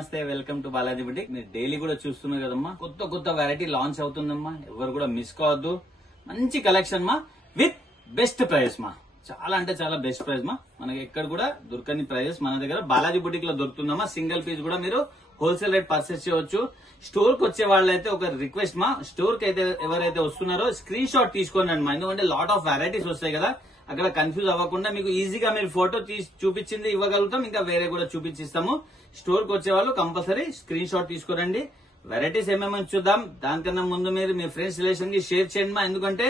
నమస్తే, welcome to Balaji boutique. మీరు daily కూడా చూస్తున్నారు కదమ్మా, కొత్త కొత్త వెరైటీ లాంచ్ అవుతుందమ్మా. ఎవరు కూడా మిస్ కావద్దు. మంచి కలెక్షన్ మా, విత్ బెస్ట్ ప్రైస్ మా. చాలా అంటే చాలా బెస్ట్ ప్రైస్ మా. మనకి ఎక్కడ కూడా దొరకని ప్రైజెస్ మన దగ్గర బాలాజీ బుటిక్ లో దొరుకుతుందమ్మా. సింగిల్ పీస్ కూడా మీరు హోల్సేల్ రేట్ పర్చేస్ చేయవచ్చు. స్టోర్ కి వచ్చే వాళ్ళైతే ఒక రిక్వెస్ట్ మా, స్టోర్ కి అయితే ఎవరైతే వస్తున్నారో స్క్రీన్ షాట్ తీసుకోండి అమ్మా. ఎందుకంటే లాట్ ఆఫ్ వెరైటీస్ వస్తాయి కదా, అక్కడ కన్ఫ్యూజ్ అవ్వకుండా మీకు ఈజీగా మీరు ఫోటో తీసి చూపించింది ఇవ్వగలుగుతాం, ఇంకా వేరే కూడా చూపించిస్తాము. స్టోర్ కి వచ్చే వాళ్ళు కంపల్సరీ స్క్రీన్ షాట్ తీసుకోరండి. వెరైటీస్ ఏమేమి చూద్దాం. దానికన్నా ముందు మీరు మీ ఫ్రెండ్స్ రిలేషన్ కి షేర్ చేయండి మా, ఎందుకంటే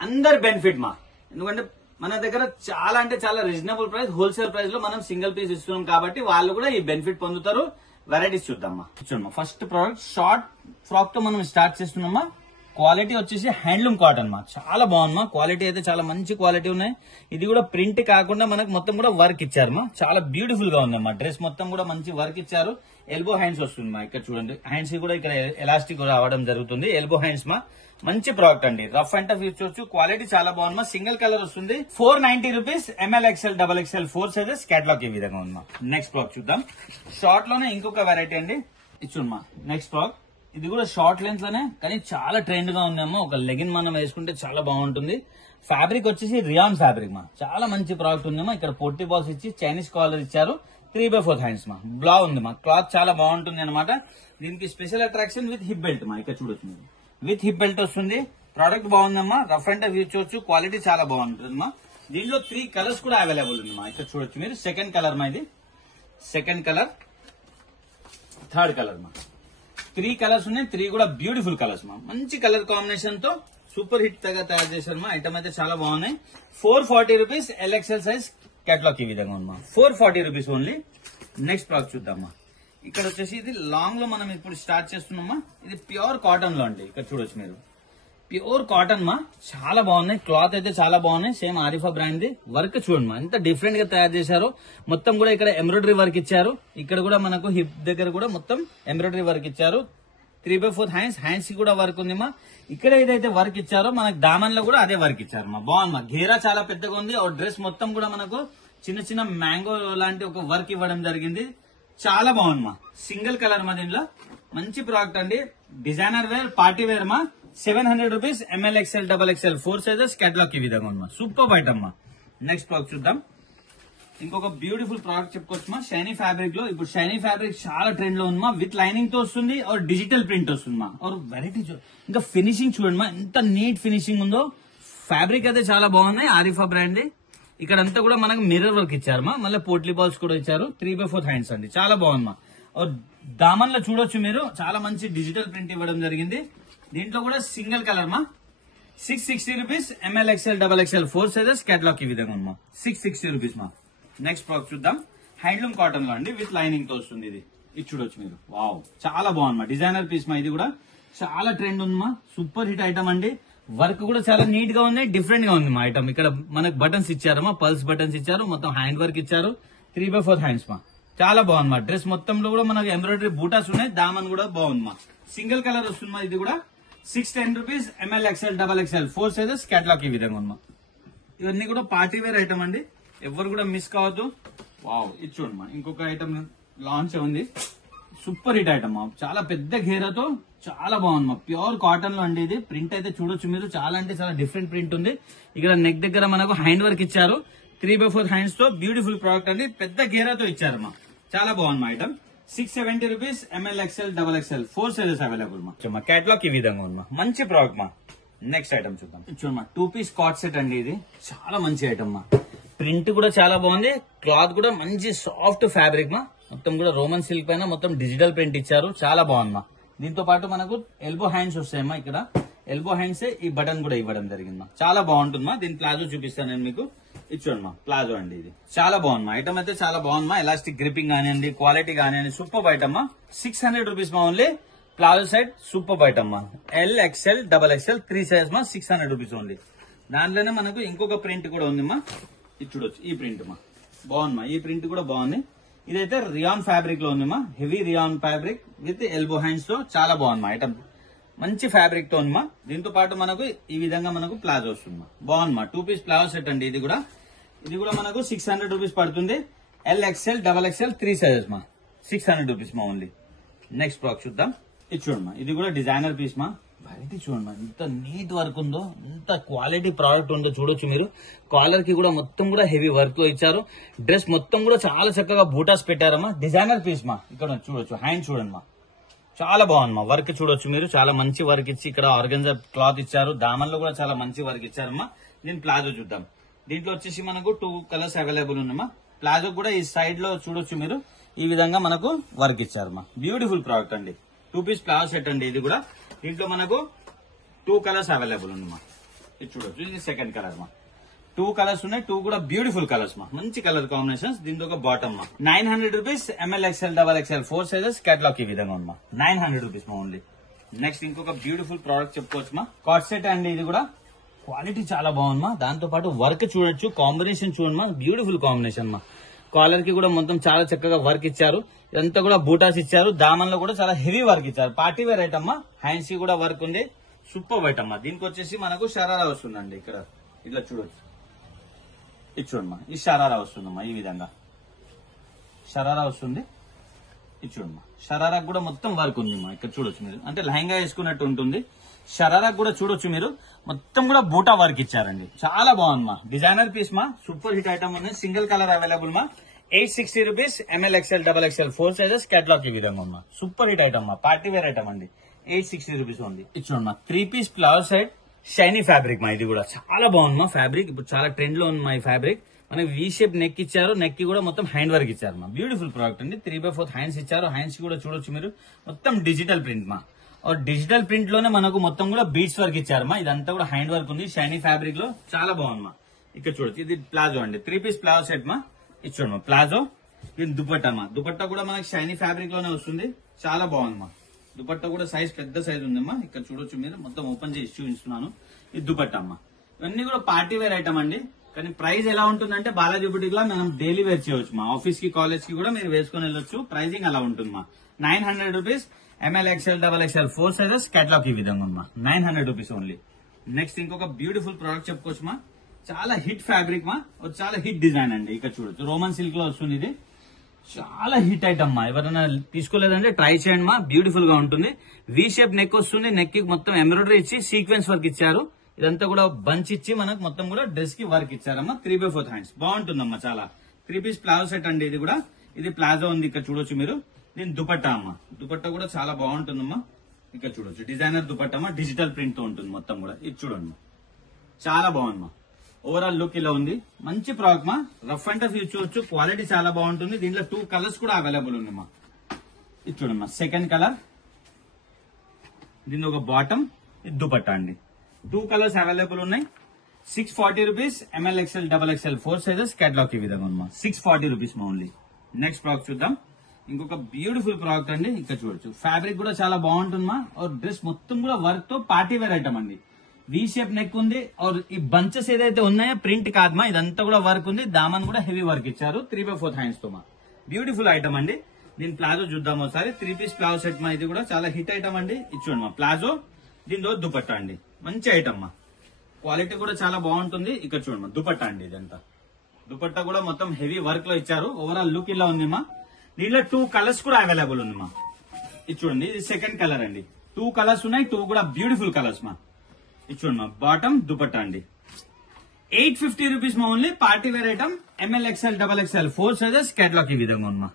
అందరి బెనిఫిట్ మా. ఎందుకంటే మన దగ్గర చాలా అంటే చాలా రీజనబుల్ ప్రైస్, హోల్సేల్ ప్రైస్ లో మనం సింగిల్ పీస్ ఇస్తున్నాం కాబట్టి వాళ్ళు కూడా ఈ బెనిఫిట్ పొందుతారు. వెరైటీస్ చూద్దామా. చూడమ్మా, ఫస్ట్ ప్రోడక్ట్ షార్ట్ ఫ్రాక్ తో మనం స్టార్ట్ చేస్తున్నామా. క్వాలిటీ వచ్చేసి హ్యాండ్లూమ్ కాటన్ మా, చాలా బాగుందమ్మా. క్వాలిటీ అయితే చాలా మంచి క్వాలిటీ ఉన్నాయి. ఇది కూడా ప్రింట్ కాకుండా మనకు మొత్తం కూడా వర్క్ ఇచ్చారు మా, చాలా బ్యూటిఫుల్ గా ఉందమ్మా. డ్రెస్ మొత్తం కూడా మంచి వర్క్ ఇచ్చారు. ఎల్బో హ్యాండ్స్ వస్తుంది మా, ఇక్కడ చూడండి. హ్యాండ్స్ కూడా ఇక్కడ ఎలాస్టిక్ రావడం జరుగుతుంది. ఎల్బో హ్యాండ్స్ మా, మంచి ప్రోడక్ట్ అండి. రఫ్ అండ్ టఫ్ చూడొచ్చు. క్వాలిటీ చాలా బాగుంది. సింగిల్ కలర్ వస్తుంది. 490 rupees. ML XL XXL 4 sizes. Catalogue ఈ విధంగా ఉంది. నెక్స్ట్ ప్రోడక్ట్ చూద్దాం. షార్ట్ లోనే ఇంకొక వెరైటీ అండి. ఇచ్చుమా నెక్స్ట్ ప్రోడక్ట్. ఇది కూడా షార్ట్ లెంత్ లోనే కానీ చాలా ట్రెండ్ గా ఉందమ్మా. ఒక లెగిన్ మనం వేసుకుంటే చాలా బాగుంటుంది. ఫ్యాబ్రిక్ వచ్చేసి రియాన్ ఫ్యాబ్రిక్ మా, చాలా మంచి ప్రోడక్ట్ ఉందమ్మా. ఇక్కడ పొట్టి బాల్స్ ఇచ్చి చైనీస్ కాలర్ ఇచ్చారు. 3/4 హ్యాండ్స్ మా, బ్లా ఉంది మా. క్లాత్ చాలా బాగుంటుంది అనమాట. దీనికి special attraction with hip belt మా, ఇక్కడ చూడొచ్చు. విత్ హిప్ బెల్ట్ వస్తుంది. ప్రోడక్ట్ బాగుందమ్మా. రఫ్ అండ్ టఫ్ యూజ్ చేయొచ్చు. క్వాలిటీ చాలా బాగుంటుంది మా. దీనిలో 3 కలర్స్ కూడా అవైలబుల్ ఉంది మా, ఇక్కడ చూడొచ్చు మీరు. సెకండ్ కలర్ మా, ఇది సెకండ్ కలర్, థర్డ్ కలర్ మా. 3 కలర్స్ ఉన్నాయి. 3 కూడా బ్యూటిఫుల్ కలర్స్ మా. మంచి కలర్ కాంబినేషన్ తో సూపర్ హిట్ గా తయారు చేశారు మా. ఐటమ్ అయితే చాలా బాగున్నాయి. 440 రూపీస్. LXL size. కేటలాగ్ ఈ విధంగా ఉంది మా. 440 రూపీస్ ఓన్లీ. నెక్స్ట్ ప్రోడక్ట్ చూద్దామా. ఇక్కడ వచ్చేసి ఇది లాంగ్ లో మనం ఇప్పుడు స్టార్ట్ చేస్తున్నామా. ఇది ప్యూర్ కాటన్ లో అండి, ఇక్కడ చూడొచ్చు మీరు. ప్యూర్ కాటన్ మా, చాలా బాగున్నాయి. క్లాత్ అయితే చాలా బాగున్నాయి. Same Arifa brand the. Work చూడండి మా, ఎంత డిఫరెంట్ గా తయారు చేశారు. మొత్తం కూడా ఇక్కడ ఎంబ్రాయిడరీ వర్క్ ఇచ్చారు. ఇక్కడ కూడా మనకు హిప్ దగ్గర కూడా మొత్తం ఎంబ్రాయిడరీ వర్క్ ఇచ్చారు. 3/4 హ్యాండ్స్. హ్యాండ్స్ కూడా వర్క్ ఉంది మా. ఇక్కడ ఏదైతే వర్క్ ఇచ్చారో మనకు దామన్ లో కూడా అదే వర్క్ ఇచ్చారు మా. బాగుంది మా. ఘేరా చాలా పెద్దగా ఉంది. ఆ డ్రెస్ మొత్తం కూడా మనకు చిన్న చిన్న మ్యాంగో లాంటి ఒక వర్క్ ఇవ్వడం జరిగింది. చాలా బాగుంది మా. సింగిల్ కలర్ మా. దీనిలో మంచి ప్రోడక్ట్ అండి. డిజైనర్ వేర్, పార్టీ వేర్ మా. 700 rupees. ML XL XXL 4 sizes. Catalogue ఈ విధంగా ఉంది మా. సూపర్ ఐటమ్ మా. నెక్స్ట్ ప్రోడక్ట్ చూద్దాం. ఇంకొక బ్యూటిఫుల్ ప్రోడక్ట్ చెప్పుకోవచ్చు మా. షైనీ ఫ్యాబ్రిక్ లో ఇప్పుడు షైనీ ఫ్యాబ్రిక్ చాలా ట్రెండ్ లో ఉంది మా. విత్ లైనింగ్ తో వస్తుంది. और డిజిటల్ ప్రింట్ వస్తుంది మా. और వెరైటీ ఇంకా ఫినిషింగ్ చూడండి మా, ఎంత నీట్ ఫినిషింగ్ ఉందో. ఫ్యాబ్రిక్ అయితే చాలా బాగున్నాయి. Arifa brand the. ఇక్కడ అంతా కూడా మనకు మిర్రర్ వర్క్ ఇచ్చారు మా. మళ్ళీ పోట్లీ బాల్స్ కూడా ఇచ్చారు. 3/4 హ్యాండ్స్ అండి, చాలా బాగుంది మా. और దామన్ లో చూడొచ్చు మీరు, చాలా మంచి డిజిటల్ ప్రింట్ ఇవ్వడం జరిగింది. దీంట్లో కూడా సింగిల్ కలర్ మా. 660 rupees. ML XL XXL 4 sizes. Catalogue ఈ విధంగా ఉంది మా. 660 రూపీస్ మా. నెక్స్ట్ ప్రోడక్ట్ చూద్దాం. హ్యాండ్లూమ్ కాటన్ లో అండి, విత్ లైనింగ్ తో వస్తుంది. ఇది చూడొచ్చు మీరు. వావ్, చాలా బాగుంది మా. డిజైనర్ పీస్ మా. ఇది కూడా చాలా ట్రెండ్ ఉంది మా. సూపర్ హిట్ ఐటమ్ అండి. వర్క్ కూడా చాలా నీట్ గా ఉంది, డిఫరెంట్ గా ఉంది మా ఐటమ్. ఇక్కడ మనకు బటన్స్ ఇచ్చారు మా, పల్స్ బటన్స్ ఇచ్చారు. మొత్తం హ్యాండ్ వర్క్ ఇచ్చారు. 3/4 హ్యాండ్స్ మా, చాలా బాగుంది మా. డ్రెస్ మొత్తంలో కూడా మనకు ఎంబ్రాయిడరీ బూటాస్ ఉన్నాయి. దామన్ కూడా బాగుంది మా. సింగిల్ కలర్ వస్తుంది మా. ఇది కూడా 610 rupees. ML XL XXL 4 sizes. Catalogue ఈ విధంగా ఉంది మా. ఇవన్నీ కూడా పార్టీ వేర్ ఐటమ్ అండి, ఎవరు కూడా మిస్ కావద్దు. వావ్, ఇది చూడండి మా. ఇంకొక ఐటమ్ లాంచ్ ఉంది. సూపర్ హిట్ ఐటమ్ మా. చాలా పెద్ద ఘేరాతో చాలా బాగుంది మా. ప్యూర్ కాటన్ లో అండి ఇది. ప్రింట్ అయితే చూడొచ్చు మీరు, చాలా అంటే చాలా డిఫరెంట్ ప్రింట్ ఉంది. ఇక్కడ నెక్ దగ్గర మనకు హ్యాండ్ వర్క్ ఇచ్చారు. 3/4 హ్యాండ్స్ తో బ్యూటిఫుల్ ప్రోడక్ట్ అండి. పెద్ద ఘేరాతో ఇచ్చారు మా. చాలా బాగుంది మా item. 670 rupees. ML XL XXL 4 sizes available మా. కేటలాగ్ ఈ విధంగా ఉంది మా. మంచి ప్రోడక్ట్ మా. నెక్స్ట్ ఐటమ్ చూద్దాం. చూడమ్మా, 2 పీస్ కాట్ సెట్ అండి. ఇది చాలా మంచి ఐటమ్ మా. ప్రింట్ కూడా చాలా బాగుంది. క్లాత్ కూడా మంచి సాఫ్ట్ ఫ్యాబ్రిక్ మా. మొత్తం కూడా రోమన్ సిల్క్ పైన మొత్తం డిజిటల్ ప్రింట్ ఇచ్చారు. చాలా బాగుంది మా. దీంతో పాటు మనకు ఎల్బో హ్యాండ్స్ వస్తాయమ్మా. ఇక్కడ ఎల్బో హ్యాండ్స్ ఈ బటన్ కూడా ఇవ్వడం జరిగింది మా. చాలా బాగుంటుంది మా. దీని ప్లాజో చూపిస్తాను నేను మీకు. ఇచ్చోండి మా, ప్లాజో అండి. ఇది చాలా బాగుంది మా. ఐటమ్ అయితే చాలా బాగుంది మా. ఎలాస్టిక్ గ్రిపింగ్ కానివ్వండి, క్వాలిటీ కానివ్వండి, సూపర్ ఐటమ్ మా. 600 రూపీస్ మా only. Palazzo side super item మా. L XL XXL 3 సైజ్ మా. 600 రూపీస్ ఓన్లీ. దాంట్లోనే మనకు ఇంకొక ప్రింట్ కూడా ఉంది మా. ఇది చూడొచ్చు, ఈ ప్రింట్ మా. బాగుంది మా. ఈ ప్రింట్ కూడా బాగుంది. ఇదైతే రియాన్ ఫ్యాబ్రిక్ లో ఉంది మా. Heavy rayon fabric with elbow hands తో చాలా బాగుంది మా ఐటమ్. మంచి ఫ్యాబ్రిక్ తో ఉంది మా. దీంతో పాటు మనకు ఈ విధంగా మనకు ప్లాజో వస్తుంది మా. బాగుంది మా. 2 పీస్ ప్లాజో సెట్ అండి. ఇది కూడా మనకు 600 రూపీస్ పడుతుంది. LXL XXL 3 సైజెస్ మా. 600 రూపీస్ మా ఓన్లీ. నెక్స్ట్ ఫ్రాక్ చూద్దాం. ఇది చూడమ్మా, ఇది కూడా డిజైనర్ పీస్ మా. వెరైటీ చూడమ్మా, ఎంత నీట్ వర్క్ ఉందో, ఎంత క్వాలిటీ ప్రోడక్ట్ ఉందో చూడొచ్చు మీరు. కాలర్ కి కూడా మొత్తం కూడా హెవీ వర్క్ లో ఇచ్చారు. డ్రెస్ మొత్తం కూడా చాలా చక్కగా బూటాస్ పెట్టారమ్మా. డిజైనర్ పీస్ మా. ఇక్కడ చూడొచ్చు, హ్యాండ్ చూడండి మా, చాలా బాగుందమ్మా. వర్క్ చూడొచ్చు మీరు, చాలా మంచి వర్క్ ఇచ్చి ఇక్కడ ఆర్గన్జా క్లాత్ ఇచ్చారు. దామన్లో కూడా చాలా మంచి వర్క్ ఇచ్చారమ్మా. దీని ప్లాజో చూద్దాం. దీంట్లో వచ్చేసి మనకు 2 కలర్స్ అవైలబుల్ ఉన్నాయమ్మా. ప్లాజో కూడా ఈ సైడ్ లో చూడొచ్చు మీరు, ఈ విధంగా మనకు వర్క్ ఇచ్చారమ్మా. బ్యూటిఫుల్ ప్రోడక్ట్ అండి. 2 పీస్ ప్లాజో సెట్ అండి ఇది కూడా. దీంట్లో మనకు 2 కలర్స్ అవైలబుల్ ఉందమ్మా. ఇది చూడొచ్చు, ఇది సెకండ్ కలర్ మా. 2 కలర్స్ ఉన్నాయి, 2 కూడా బ్యూటిఫుల్ కలర్స్ మా, మంచి కలర్ కాంబినేషన్స్. దీంతో ఒక బాటమ్ మా. 900 rupees. ML XL XXL 4 sizes catalogue ఈ విధంగా ఉందమ్మా. 900 రూపీస్ మా ఓన్లీ. నెక్స్ట్ ఇంకొక బ్యూటిఫుల్ ప్రోడక్ట్ చెప్పుకోవచ్చు మా. కాట్ సెట్ అండి ఇది కూడా. క్వాలిటీ చాలా బాగుందమ్మా. దాంతో పాటు వర్క్ చూడొచ్చు, కాంబినేషన్ చూడమ్మా, బ్యూటిఫుల్ కాంబినేషన్ మా. కాలర్ కి కూడా మొత్తం చాలా చక్కగా వర్క్ ఇచ్చారు. ఇదంతా కూడా బూటాస్ ఇచ్చారు. దామన్లో కూడా చాలా హెవీ వర్క్ ఇచ్చారు. పార్టీ వేర్ ఐటమ్ మా. హ్యాండ్స్ కి కూడా వర్క్ ఉంది. సూపర్ ఐటమ్ మా. దీనికి వచ్చేసి మనకు షరారా వస్తుందండి. ఇక్కడ ఇట్లా చూడొచ్చు, ఇది చూడమ్మా, ఈ షరారా వస్తుందమ్మా. ఈ విధంగా షరారా వస్తుంది. ఇది చూడమ్మా, షరారా కూడా మొత్తం వర్క్ ఉంది మా. ఇక్కడ చూడొచ్చు మీరు, అంటే లెహంగా వేసుకున్నట్టు ఉంటుంది. షరారా కూడా చూడొచ్చు మీరు, మొత్తం కూడా బూటా వర్క్ ఇచ్చారండి. చాలా బాగుంది మా. డిజైనర్ పీస్ మా. సూపర్ హిట్ ఐటమ్ ఉంది. సింగిల్ కలర్ అవైలబుల్ మా. 860 rupees. ML XL XXL 4 sizes catalogue ఈ విధంగా ఉందా. సూపర్ హిట్ ఐటమ్ మా. పార్టీ వేర్ ఐటమ్ అండి. 860 రూపీస్ ఉంది. ఇది చూడమ్మా, 3 piece palazzo set. Shiny fabric మా. ఇది కూడా చాలా బాగుంది మా. ఫ్యాబ్రిక్ ఇప్పుడు చాలా ట్రెండ్ లో ఉంది మా. ఈ ఫ్యాబ్రిక్ మనకి వి షేప్ నెక్ ఇచ్చారు. నెక్ కి కూడా మొత్తం హ్యాండ్ వర్క్ ఇచ్చారు మా. బ్యూటిఫుల్ ప్రోడక్ట్ అండి. 3/4 హ్యాండ్స్ ఇచ్చారు. హ్యాండ్స్ కూడా చూడొచ్చు మీరు, మొత్తం డిజిటల్ ప్రింట్ మా. డిజిటల్ ప్రింట్ లోనే మనకు మొత్తం కూడా బీడ్స్ వర్క్ ఇచ్చారు మా. ఇదంతా కూడా హ్యాండ్ వర్క్ ఉంది షైనీ ఫ్యాబ్రిక్ లో, చాలా బాగుంది మా. ఇక్కడ చూడొచ్చు, ఇది ప్లాజో అండి. 3 పీస్ ప్లాజో సెట్ మా. ఇది చూడమ్మా ప్లాజో. ఇది దుపట్టా మా. దుపట్టా కూడా మనకి షైనీ ఫ్యాబ్రిక్ లోనే వస్తుంది. చాలా బాగుంది మా. దుపట్టా కూడా సైజ్ పెద్ద సైజ్ ఉందమ్మా. ఇక్కడ చూడొచ్చు మీరు, మొత్తం ఓపెన్ చేసి చూపిస్తున్నాను. ఇది దుపట్టా అమ్మా. ఇవన్నీ కూడా పార్టీ వేర్ ఐటమ్ అండి. కానీ ప్రైస్ ఎలా ఉంటుందంటే బాలాజీ బుటిక్ లో మనం డైలీ వేర్ చేయవచ్చు మా. ఆఫీస్ కి, కాలేజ్ కి కూడా మీరు వేసుకుని వెళ్ళొచ్చు. ప్రైజింగ్ అలా ఉంటుంది మా. 900 rupees. ML XL XXL 4 sizes catalogue ఈ విధంగా ఉందా. 900 రూపీస్ ఓన్లీ. నెక్స్ట్ ఇంకొక బ్యూటిఫుల్ ప్రోడక్ట్ చెప్పుకోవచ్చు మా. చాలా హిట్ ఫ్యాబ్రిక్ మా, చాలా హిట్ డిజైన్ అండి. ఇక్కడ చూడొచ్చు, రోమన్ సిల్క్ లో వస్తుంది. ఇది చాలా హిట్ ఐటమ్ మా. ఎవరైనా తీసుకోలేదంటే ట్రై చేయండి మా. బ్యూటిఫుల్ గా ఉంటుంది. వి షేప్ నెక్ వస్తుంది. నెక్ కి మొత్తం ఎంబ్రాయిడరీ ఇచ్చి సీక్వెన్స్ వర్క్ ఇచ్చారు. ఇదంతా కూడా బంచ్ ఇచ్చి మనకు మొత్తం కూడా డ్రెస్ కి వర్క్ ఇచ్చారమ్మా. 3/4 హ్యాండ్స్ బాగుంటుందమ్మా. చాలా 3 పీస్ ప్లాజో సెట్ అండి ఇది కూడా. ఇది ప్లాజో ఉంది, ఇక్కడ చూడొచ్చు మీరు. దీని దుపట్టా అమ్మా. దుపట్టా కూడా చాలా బాగుంటుందమ్మా. ఇక్కడ చూడొచ్చు, డిజైనర్ దుపట్టా అమ్మా. డిజిటల్ ప్రింట్ తో ఉంటుంది మొత్తం కూడా. ఇది చూడండి, చాలా బాగుంది మా. ఓవరాల్ లుక్ ఇలా ఉంది. మంచి ప్రోడక్ట్ మా. రఫ్ అండ్ టఫ్ యూజ్ చేయొచ్చు. క్వాలిటీ చాలా బాగుంటుంది. దీంట్లో 2 కలర్స్ కూడా అవైలబుల్ ఉంది మా. ఇది చూడమ్మా, సెకండ్ కలర్. దీని ఒక బాటమ్, ఇది దుపట్టా అండి. 2 కలర్స్ అవైలబుల్ ఉన్నాయి. 640 rupees. ML XL XXL 4 sizes catalogue ఈ విధంగా ఉంది. 640 రూపీస్ మా ఓన్లీ. నెక్స్ట్ ప్రోడక్ట్ చూద్దాం. ఇంకొక బ్యూటిఫుల్ ప్రోడక్ట్ అండి. ఇక్కడ చూడొచ్చు, ఫ్యాబ్రిక్ కూడా చాలా బాగుంటుంది మా. డ్రెస్ మొత్తం కూడా వర్క్ తో పార్టీ వేర్ ఐటమ్ అండి. వి షేప్ నెక్ ఉంది. ఈ బంచెస్ ఏదైతే ఉన్నాయో ప్రింట్ కాదు మా. ఇదంతా కూడా వర్క్ ఉంది. దామన్ కూడా హెవీ వర్క్ ఇచ్చారు. 3/4 హ్యాండ్స్ తో మా. బ్యూటిఫుల్ ఐటమ్ అండి. దీని ప్లాజో చూద్దాం ఒకసారి. 3 పీస్ ప్లాజో సెట్ మా. ఇది కూడా చాలా హిట్ ఐటమ్ అండి. ఇచ్చుకోండి మా ప్లాజో. దీనిలో దుపట్టా అండి. మంచి ఐటమ్ మా. క్వాలిటీ కూడా చాలా బాగుంటుంది. ఇక్కడ చూడండి మా, దుపట్టా అండి. ఇదంతా దుపట్టా కూడా మొత్తం హెవీ వర్క్ లో ఇచ్చారు. ఓవరాల్ లుక్ ఇలా ఉంది మా. దీనిలో 2 కలర్స్ కూడా అవైలబుల్ ఉంది మా. ఇది చూడండి, ఇది సెకండ్ కలర్ అండి. 2 కలర్స్ ఉన్నాయి. 2 కూడా బ్యూటిఫుల్ కలర్స్ మా. ఇది చూడండి మా, బాటమ్ దుపట్టా అండి. 850 రూపీస్ మా only. Party wear item. ML XL XXL 4 sizes catalogue ఈ విధంగా ఉంది మా.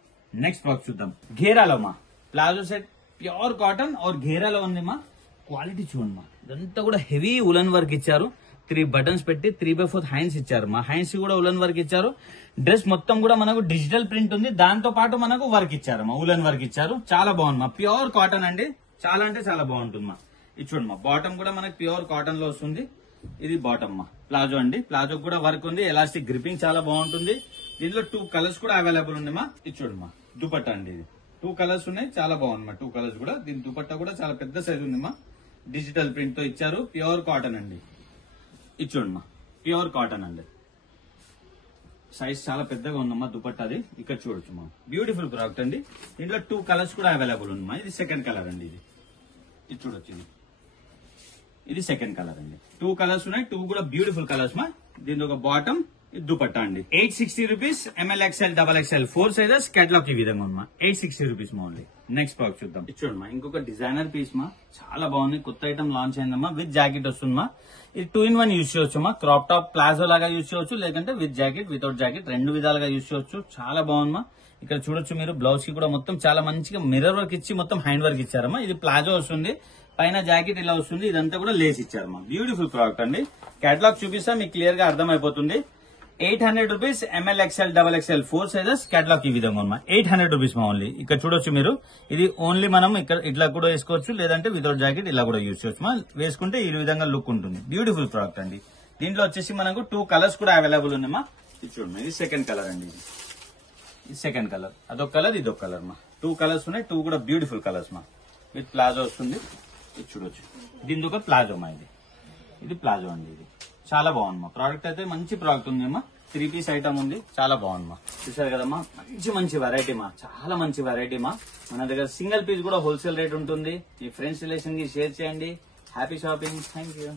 నెక్స్ట్ ప్రోడక్ట్ చూద్దాం. ఘేరాలో మా. ప్లాజో సెట్ ప్యూర్ కాటన్ और ఘేరాలో ఉంది మా. క్వాలిటీ చూడండి మా. ఇదంతా కూడా హెవీ ఉలన్ వర్క్ ఇచ్చారు. 3 బటన్స్ పెట్టి 3/4 హ్యాండ్స్ ఇచ్చారు మా. హ్యాండ్స్ కూడా ఉలన్ వర్క్ ఇచ్చారు. డ్రెస్ మొత్తం కూడా మనకు డిజిటల్ ప్రింట్ ఉంది. దాంతో పాటు మనకు వర్క్ ఇచ్చారు మా. ఉలన్ వర్క్ ఇచ్చారు. చాలా బాగుంది మా. ప్యూర్ కాటన్ అండి. చాలా అంటే చాలా బాగుంటుంది మా. ఇది చూడండి మా, బాటమ్ కూడా మనకి ప్యూర్ కాటన్ లో వస్తుంది. ఇది బాటమ్ మా. ప్లాజో అండి. ప్లాజో కూడా వర్క్ ఉంది. ఎలాస్టిక్ గ్రిపింగ్ చాలా బాగుంటుంది. దీనిలో 2 కలర్స్ కూడా అవైలబుల్ ఉంది మా. ఇది చూడండి మా, దుపట్టా అండి. ఇది 2 కలర్స్ ఉన్నాయి. చాలా బాగుంది మా. 2 కలర్స్ కూడా. దీని దుపట్టా కూడా చాలా పెద్ద సైజ్ ఉంది మా. డిజిటల్ ప్రింట్ తో ఇచ్చారు. ప్యూర్ కాటన్ అండి. ఇది చూడండి మా, ప్యూర్ కాటన్ అండి. సైజ్ చాలా పెద్దగా ఉందమ్మా దుపట్టాది. ఇక్కడ చూడొచ్చు మా. బ్యూటిఫుల్ ప్రోడక్ట్ అండి. దీంట్లో 2 కలర్స్ కూడా అవైలబుల్ ఉంది మా. ఇది సెకండ్ కలర్ అండి. ఇది చూడొచ్చు, ఇది సెకండ్ కలర్ అండి. 2 కలర్స్ ఉన్నాయి. 2 కూడా బ్యూటిఫుల్ కలర్స్ మా. దీని ఒక బాటమ్, ఇది దుపట్టా అండి 860 rupees. ML XL XXL 4 sizes catalogue ఈ విధంగా ఉందమ్మా. 860 రూపీస్ ఓన్లీ. నెక్స్ట్ ప్రాడక్ట్ చూద్దాం. ఇది చూడమ్మా, ఇంకొక డిజైనర్ పీస్ మా, చాలా బాగుంది. కొత్త ఐటమ్ లాంచ్ అయిందమ్మా. విత్ జాకెట్ వస్తుందమ్మా. ఇది 2-in-1 యూజ్ చేయొచ్చు అమ్మా. క్రాప్ టాప్ ప్లాజో లాగా యూజ్ చేయొచ్చు, లేదంటే విత్ జాకెట్ వితౌట్ జాకెట్ రెండు విధాలుగా యూజ్ చేయొచ్చు. చాలా బాగుందమ్మా. ఇక్కడ చూడొచ్చు మీరు, బ్లౌజ్ కి కూడా మొత్తం చాలా మంచిగా మిర్రర్ వర్క్ ఇచ్చి మొత్తం హ్యాండ్ వర్క్ ఇచ్చారమ్మా. ఇది ప్లాజో వస్తుంది, పైన జాకెట్ ఇలా వస్తుంది, ఇదంతా కూడా లేస్ ఇచ్చారమ్మా. బ్యూటిఫుల్ ప్రోడక్ట్ అండి. కేటలాగ్ చూపిస్తా మీకు క్లియర్ గా అర్థమైపోతుంది. 800 rupees. ML XL XXL 4 sizes catalogue ఈ విధంగా ఉన్నా. 800 రూపీస్ మా ఓన్లీ. ఇక్కడ చూడొచ్చు మీరు, ఇది ఓన్లీ మనం ఇక్కడ ఇట్లా కూడా వేసుకోవచ్చు, లేదంటే వితౌట్ జాకెట్ ఇలా కూడా యూజ్ చేయొచ్చు. వేసుకుంటే ఈ విధంగా లుక్ ఉంటుంది. బ్యూటిఫుల్ ప్రోడక్ట్ అండి. దీంట్లో వచ్చేసి మనకు 2 కలర్స్ కూడా అవైలబుల్ ఉన్నాయమ్మా. ఇది చూడండి, ఇది సెకండ్ కలర్ అండి. ఇది సెకండ్ కలర్, అదొక కలర్ ఇదొక కలర్ మా. 2 కలర్స్ ఉన్నాయి, 2 కూడా బ్యూటిఫుల్ కలర్స్ మా. విత్ ప్లాజో వస్తుంది. ఇది చూడొచ్చు, దీని ఒక ప్లాజో మా. ఇది ప్లాజో అండి. ఇది చాలా బాగుంది మా. ప్రోడక్ట్ అయితే మంచి ప్రోడక్ట్ ఉంది అమ్మా. 3 పీస్ ఐటమ్ ఉంది, చాలా బాగుంది మా. చూసారు కదమ్మా, మంచి వెరైటీ మా, చాలా మంచి వెరైటీ మా. మన దగ్గర సింగిల్ పీస్ కూడా హోల్సేల్ రేట్ ఉంటుంది. మీ ఫ్రెండ్స్ రిలేషన్ కి షేర్ చేయండి. Happy shopping. Thank you.